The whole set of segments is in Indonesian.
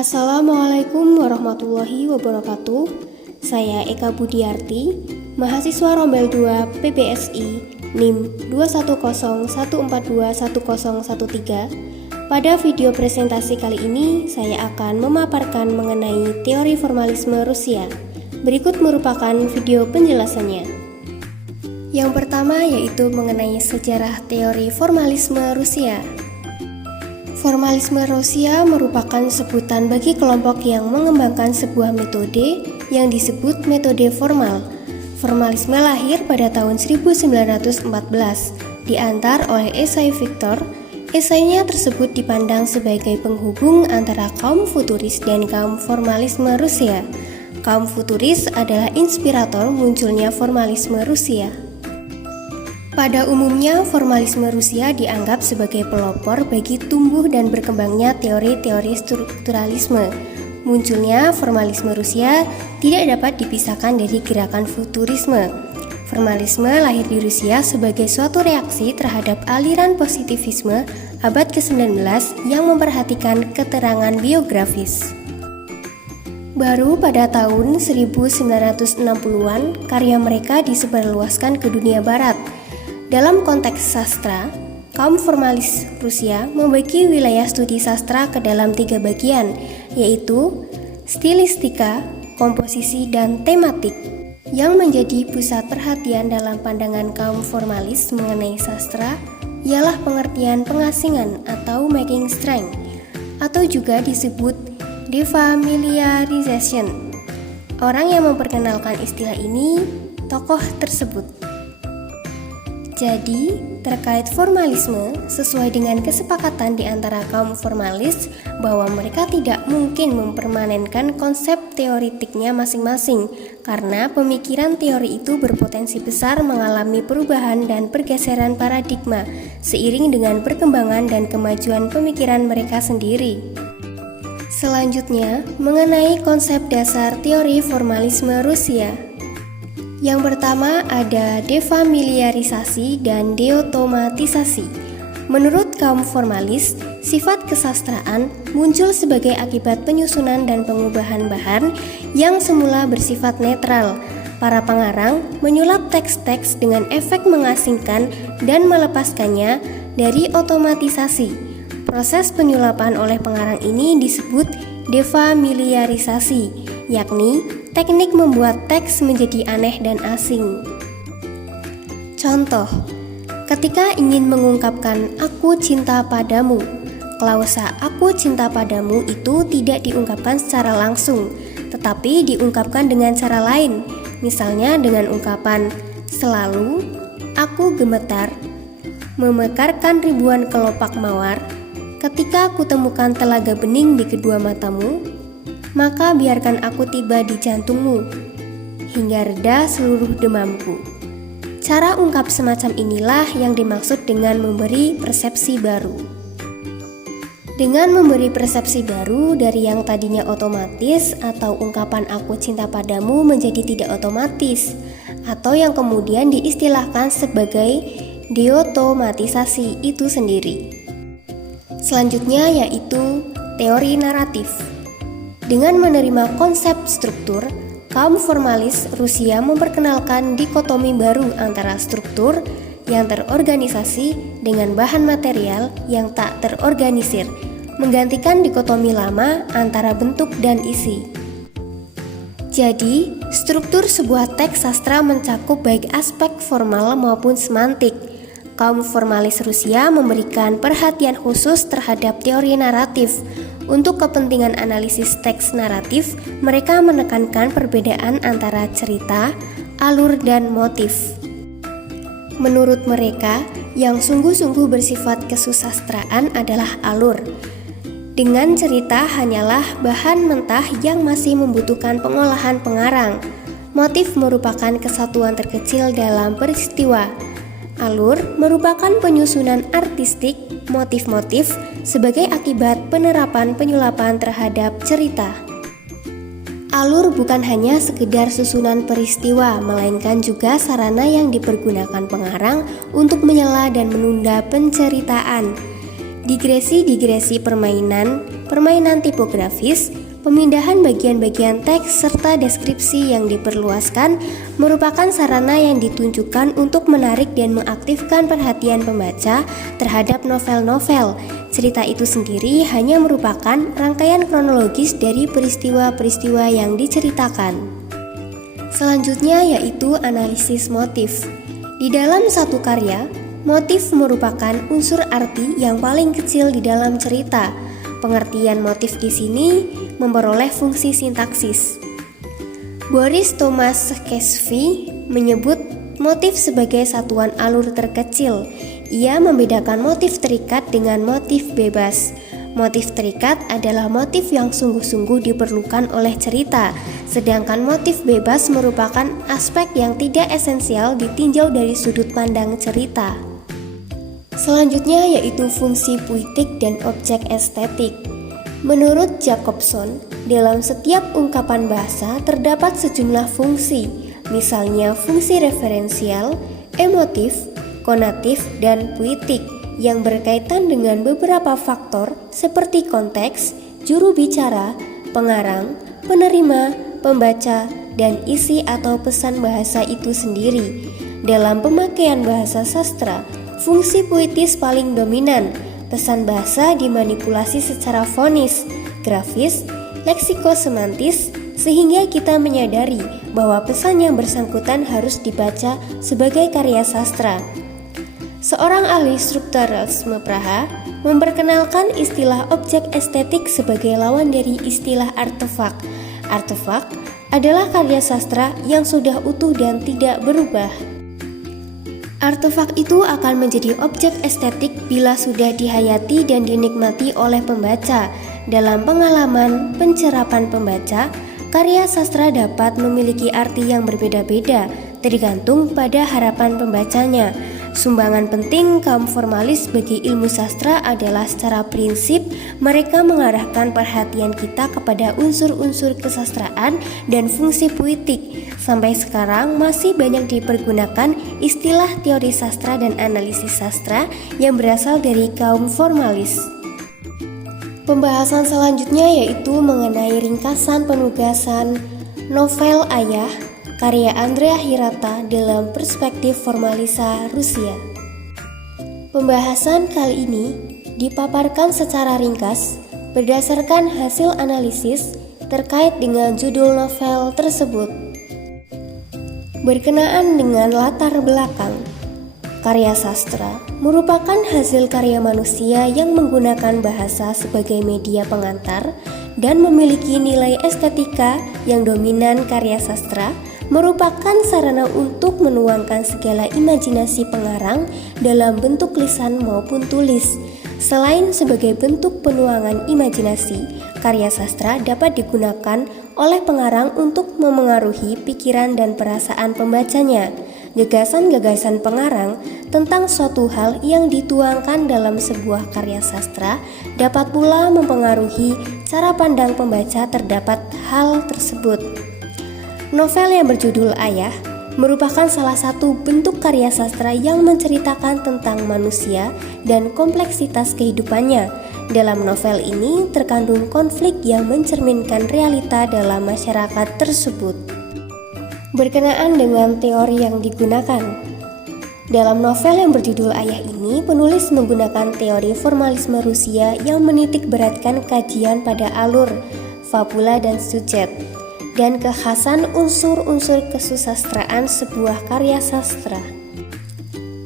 Assalamualaikum warahmatullahi wabarakatuh. Saya Eka Budiarti, mahasiswa Rombel 2 PPSI NIM 21014210113. Pada video presentasi kali ini, saya akan memaparkan mengenai teori formalisme Rusia. Berikut merupakan video penjelasannya. Yang pertama yaitu mengenai sejarah teori formalisme Rusia. Formalisme Rusia merupakan sebutan bagi kelompok yang mengembangkan sebuah metode yang disebut metode formal. Formalisme lahir pada tahun 1914, diantar oleh Esai Victor. Esainya tersebut dipandang sebagai penghubung antara kaum futuris dan kaum formalisme Rusia. Kaum futuris adalah inspirator munculnya formalisme Rusia. Pada umumnya, formalisme Rusia dianggap sebagai pelopor bagi tumbuh dan berkembangnya teori-teori strukturalisme. Munculnya formalisme Rusia tidak dapat dipisahkan dari gerakan futurisme. Formalisme lahir di Rusia sebagai suatu reaksi terhadap aliran positivisme abad ke-19 yang memperhatikan keterangan biografis. Baru pada tahun 1960-an, karya mereka disebarluaskan ke dunia barat. Dalam konteks sastra, kaum formalis Rusia membagi wilayah studi sastra ke dalam 3 bagian, yaitu stilistika, komposisi, dan tematik. Yang menjadi pusat perhatian dalam pandangan kaum formalis mengenai sastra ialah pengertian pengasingan atau making strength, atau juga disebut defamiliarization. Orang yang memperkenalkan istilah ini, tokoh tersebut. Jadi, terkait formalisme, sesuai dengan kesepakatan di antara kaum formalis bahwa mereka tidak mungkin mempermanenkan konsep teoritiknya masing-masing karena pemikiran teori itu berpotensi besar mengalami perubahan dan pergeseran paradigma seiring dengan perkembangan dan kemajuan pemikiran mereka sendiri. Selanjutnya, mengenai konsep dasar teori formalisme Rusia. Yang pertama ada defamiliarisasi dan deotomatisasi. Menurut kaum formalis, sifat kesastraan muncul sebagai akibat penyusunan dan pengubahan bahan yang semula bersifat netral. Para pengarang menyulap teks-teks dengan efek mengasingkan dan melepaskannya dari otomatisasi. Proses penyulapan oleh pengarang ini disebut defamiliarisasi, yakni teknik membuat teks menjadi aneh dan asing. Contoh, ketika ingin mengungkapkan "aku cinta padamu", klausa "aku cinta padamu" itu tidak diungkapkan secara langsung, tetapi diungkapkan dengan cara lain, misalnya dengan ungkapan "selalu aku gemetar, memekarkan ribuan kelopak mawar, ketika aku temukan telaga bening di kedua matamu, maka biarkan aku tiba di jantungmu, hingga reda seluruh demamku." Cara ungkap semacam inilah yang dimaksud dengan memberi persepsi baru. Dengan memberi persepsi baru dari yang tadinya otomatis atau ungkapan "aku cinta padamu" menjadi tidak otomatis, atau yang kemudian diistilahkan sebagai deotomatisasi itu sendiri. Selanjutnya yaitu teori naratif. Dengan menerima konsep struktur, kaum formalis Rusia memperkenalkan dikotomi baru antara struktur yang terorganisasi dengan bahan material yang tak terorganisir, menggantikan dikotomi lama antara bentuk dan isi. Jadi, struktur sebuah teks sastra mencakup baik aspek formal maupun semantik. Kaum formalis Rusia memberikan perhatian khusus terhadap teori naratif. Untuk kepentingan analisis teks naratif, mereka menekankan perbedaan antara cerita, alur, dan motif. Menurut mereka, yang sungguh-sungguh bersifat kesusastraan adalah alur. Dengan cerita hanyalah bahan mentah yang masih membutuhkan pengolahan pengarang. Motif merupakan kesatuan terkecil dalam peristiwa. Alur merupakan penyusunan artistik motif-motif sebagai akibat penerapan penyulapan terhadap cerita. Alur bukan hanya sekedar susunan peristiwa, melainkan juga sarana yang dipergunakan pengarang untuk menyela dan menunda penceritaan. Digresi-digresi permainan, permainan tipografis, pemindahan bagian-bagian teks serta deskripsi yang diperluaskan merupakan sarana yang ditunjukkan untuk menarik dan mengaktifkan perhatian pembaca terhadap novel-novel. Cerita itu sendiri hanya merupakan rangkaian kronologis dari peristiwa-peristiwa yang diceritakan. Selanjutnya yaitu analisis motif. Di dalam satu karya, motif merupakan unsur arti yang paling kecil di dalam cerita. Pengertian motif di sini memperoleh fungsi sintaksis. Boris Thomas Casey menyebut motif sebagai satuan alur terkecil. Ia membedakan motif terikat dengan motif bebas. Motif terikat adalah motif yang sungguh-sungguh diperlukan oleh cerita, sedangkan motif bebas merupakan aspek yang tidak esensial ditinjau dari sudut pandang cerita. Selanjutnya yaitu fungsi puitik dan objek estetik. Menurut Jacobson, dalam setiap ungkapan bahasa terdapat sejumlah fungsi, misalnya fungsi referensial, emotif, konatif, dan puitik yang berkaitan dengan beberapa faktor seperti konteks, juru bicara, pengarang, penerima, pembaca, dan isi atau pesan bahasa itu sendiri. Dalam pemakaian bahasa sastra, fungsi puitis paling dominan. Pesan bahasa dimanipulasi secara fonis, grafis, leksikosemantis, sehingga kita menyadari bahwa pesan yang bersangkutan harus dibaca sebagai karya sastra. Seorang ahli strukturalisme Praha memperkenalkan istilah objek estetik sebagai lawan dari istilah artefak. Artefak adalah karya sastra yang sudah utuh dan tidak berubah. Artefak itu akan menjadi objek estetik bila sudah dihayati dan dinikmati oleh pembaca. Dalam pengalaman pencerapan pembaca, karya sastra dapat memiliki arti yang berbeda-beda, tergantung pada harapan pembacanya. Sumbangan penting kaum formalis bagi ilmu sastra adalah secara prinsip mereka mengarahkan perhatian kita kepada unsur-unsur kesastraan dan fungsi puitik. Sampai sekarang masih banyak dipergunakan istilah teori sastra dan analisis sastra yang berasal dari kaum formalis. Pembahasan selanjutnya yaitu mengenai ringkasan penugasan novel Ayah karya Andrea Hirata dalam perspektif formalisa Rusia. Pembahasan kali ini dipaparkan secara ringkas berdasarkan hasil analisis terkait dengan judul novel tersebut. Berkenaan dengan latar belakang, karya sastra merupakan hasil karya manusia yang menggunakan bahasa sebagai media pengantar dan memiliki nilai estetika yang dominan. Karya sastra merupakan sarana untuk menuangkan segala imajinasi pengarang dalam bentuk lisan maupun tulis. Selain sebagai bentuk penuangan imajinasi, karya sastra dapat digunakan oleh pengarang untuk memengaruhi pikiran dan perasaan pembacanya. Gagasan-gagasan pengarang tentang suatu hal yang dituangkan dalam sebuah karya sastra dapat pula mempengaruhi cara pandang pembaca terhadap hal tersebut. Novel yang berjudul Ayah merupakan salah satu bentuk karya sastra yang menceritakan tentang manusia dan kompleksitas kehidupannya. Dalam novel ini terkandung konflik yang mencerminkan realita dalam masyarakat tersebut. Berkenaan dengan teori yang digunakan, dalam novel yang berjudul Ayah ini, penulis menggunakan teori formalisme Rusia yang menitik beratkan kajian pada alur, fabula, dan sujet, dan kekhasan unsur-unsur kesusastraan sebuah karya sastra.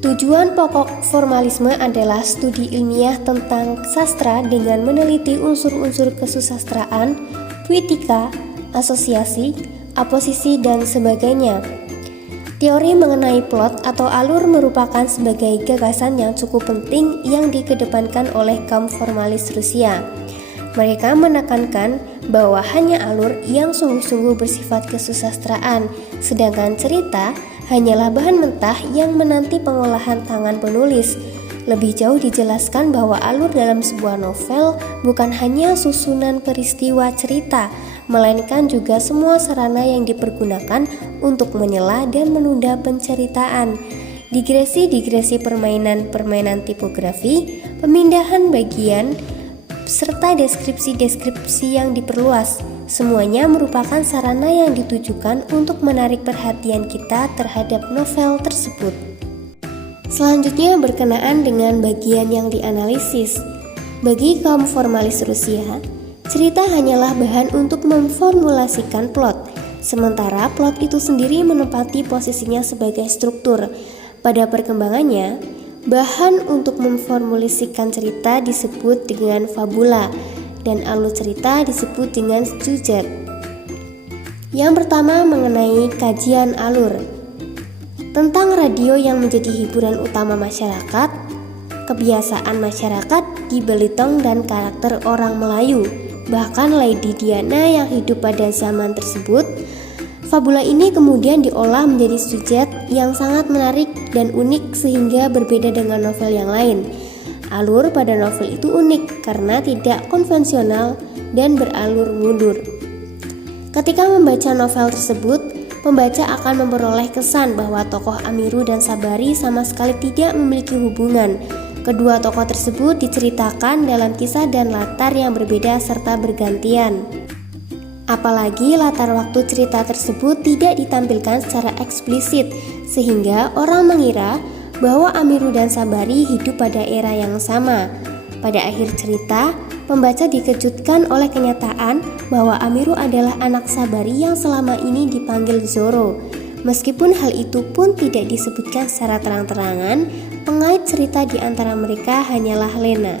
Tujuan pokok formalisme adalah studi ilmiah tentang sastra dengan meneliti unsur-unsur kesusastraan, puitika, asosiasi, aposisi, dan sebagainya. Teori mengenai plot atau alur merupakan sebagai gagasan yang cukup penting yang dikedepankan oleh kaum formalis Rusia. Mereka menekankan bahwa hanya alur yang sungguh-sungguh bersifat kesusastraan, sedangkan cerita hanyalah bahan mentah yang menanti pengolahan tangan penulis. Lebih jauh dijelaskan bahwa alur dalam sebuah novel bukan hanya susunan peristiwa cerita, melainkan juga semua sarana yang dipergunakan untuk menyela dan menunda penceritaan. Digresi-digresi permainan-permainan tipografi, pemindahan bagian, serta deskripsi-deskripsi yang diperluas. Semuanya merupakan sarana yang ditujukan untuk menarik perhatian kita terhadap novel tersebut. Selanjutnya berkenaan dengan bagian yang dianalisis. Bagi kaum formalis Rusia, cerita hanyalah bahan untuk memformulasikan plot, sementara plot itu sendiri menempati posisinya sebagai struktur. Pada perkembangannya, bahan untuk memformulasikan cerita disebut dengan fabula, dan alur cerita disebut dengan sujet. Yang pertama mengenai kajian alur. Tentang radio yang menjadi hiburan utama masyarakat, kebiasaan masyarakat di Belitung dan karakter orang Melayu, bahkan Lady Diana yang hidup pada zaman tersebut. Fabula ini kemudian diolah menjadi sujet yang sangat menarik dan unik sehingga berbeda dengan novel yang lain. Alur pada novel itu unik karena tidak konvensional dan beralur mundur. Ketika membaca novel tersebut, pembaca akan memperoleh kesan bahwa tokoh Amiru dan Sabari sama sekali tidak memiliki hubungan. Kedua tokoh tersebut diceritakan dalam kisah dan latar yang berbeda serta bergantian. Apalagi latar waktu cerita tersebut tidak ditampilkan secara eksplisit, sehingga orang mengira bahwa Amiru dan Sabari hidup pada era yang sama. Pada akhir cerita, pembaca dikejutkan oleh kenyataan bahwa Amiru adalah anak Sabari yang selama ini dipanggil Zoro. Meskipun hal itu pun tidak disebutkan secara terang-terangan, pengait cerita di antara mereka hanyalah Lena.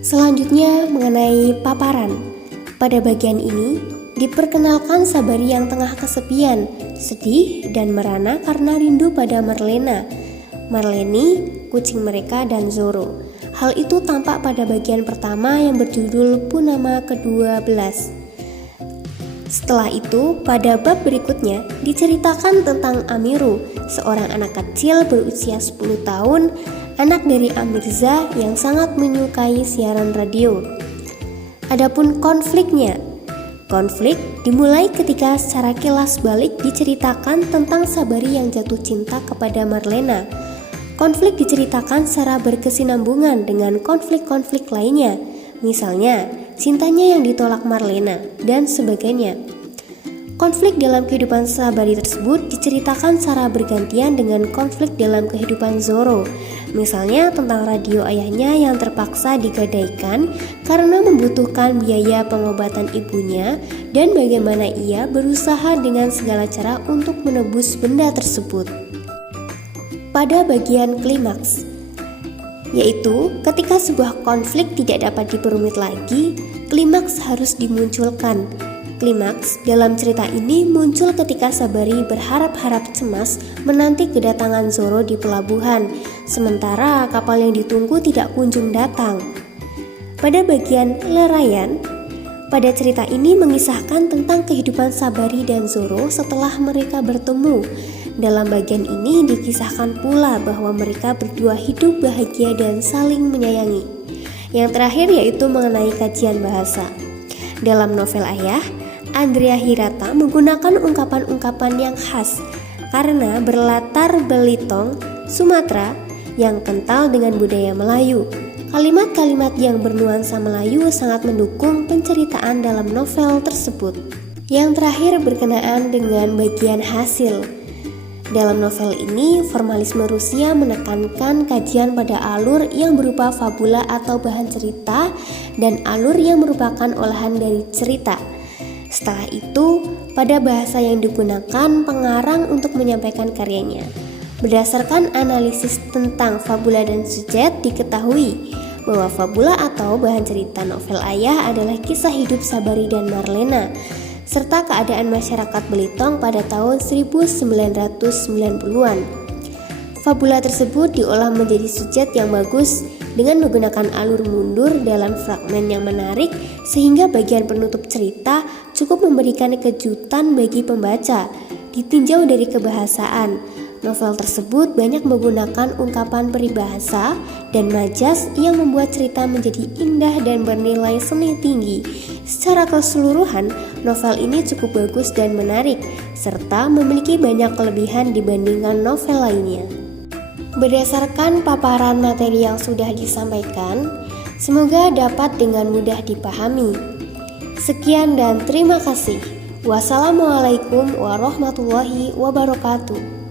Selanjutnya mengenai paparan. Pada bagian ini, diperkenalkan Sabari yang tengah kesepian, sedih, dan merana karena rindu pada Marlena, Marleni, kucing mereka, dan Zoro. Hal itu tampak pada bagian pertama yang berjudul Punama ke-12. Setelah itu, pada bab berikutnya diceritakan tentang Amiru, seorang anak kecil berusia 10 tahun, anak dari Amirza yang sangat menyukai siaran radio. Adapun konflik dimulai ketika secara kilas balik diceritakan tentang Sabari yang jatuh cinta kepada Marlena. Konflik diceritakan secara berkesinambungan dengan konflik-konflik lainnya, misalnya cintanya yang ditolak Marlena, dan sebagainya. Konflik dalam kehidupan Sabari tersebut diceritakan secara bergantian dengan konflik dalam kehidupan Zoro, misalnya tentang radio ayahnya yang terpaksa digadaikan karena membutuhkan biaya pengobatan ibunya, dan bagaimana ia berusaha dengan segala cara untuk menebus benda tersebut. Pada bagian klimaks, yaitu ketika sebuah konflik tidak dapat diperumit lagi, klimaks harus dimunculkan. Klimaks dalam cerita ini muncul ketika Sabari berharap-harap cemas menanti kedatangan Zoro di pelabuhan, sementara kapal yang ditunggu tidak kunjung datang. Pada bagian leraian, pada cerita ini mengisahkan tentang kehidupan Sabari dan Zoro setelah mereka bertemu. Dalam bagian ini dikisahkan pula bahwa mereka berdua hidup bahagia dan saling menyayangi. Yang terakhir yaitu mengenai kajian bahasa. Dalam novel Ayah, Andrea Hirata menggunakan ungkapan-ungkapan yang khas karena berlatar Belitung, Sumatera yang kental dengan budaya Melayu. Kalimat-kalimat yang bernuansa Melayu sangat mendukung penceritaan dalam novel tersebut. Yang terakhir berkenaan dengan bagian hasil. Dalam novel ini, formalisme Rusia menekankan kajian pada alur yang berupa fabula atau bahan cerita dan alur yang merupakan olahan dari cerita. Setelah itu, pada bahasa yang digunakan pengarang untuk menyampaikan karyanya. Berdasarkan analisis tentang fabula dan sujet, diketahui bahwa fabula atau bahan cerita novel Ayah adalah kisah hidup Sabari dan Marlena, serta keadaan masyarakat Belitung pada tahun 1990-an. Fabula tersebut diolah menjadi sujet yang bagus dengan menggunakan alur mundur dalam fragmen yang menarik, sehingga bagian penutup cerita cukup memberikan kejutan bagi pembaca. Ditinjau dari kebahasaan, novel tersebut banyak menggunakan ungkapan peribahasa dan majas yang membuat cerita menjadi indah dan bernilai seni tinggi. Secara keseluruhan, novel ini cukup bagus dan menarik, serta memiliki banyak kelebihan dibandingkan novel lainnya. Berdasarkan paparan materi yang sudah disampaikan, semoga dapat dengan mudah dipahami. Sekian dan terima kasih. Wassalamualaikum warahmatullahi wabarakatuh.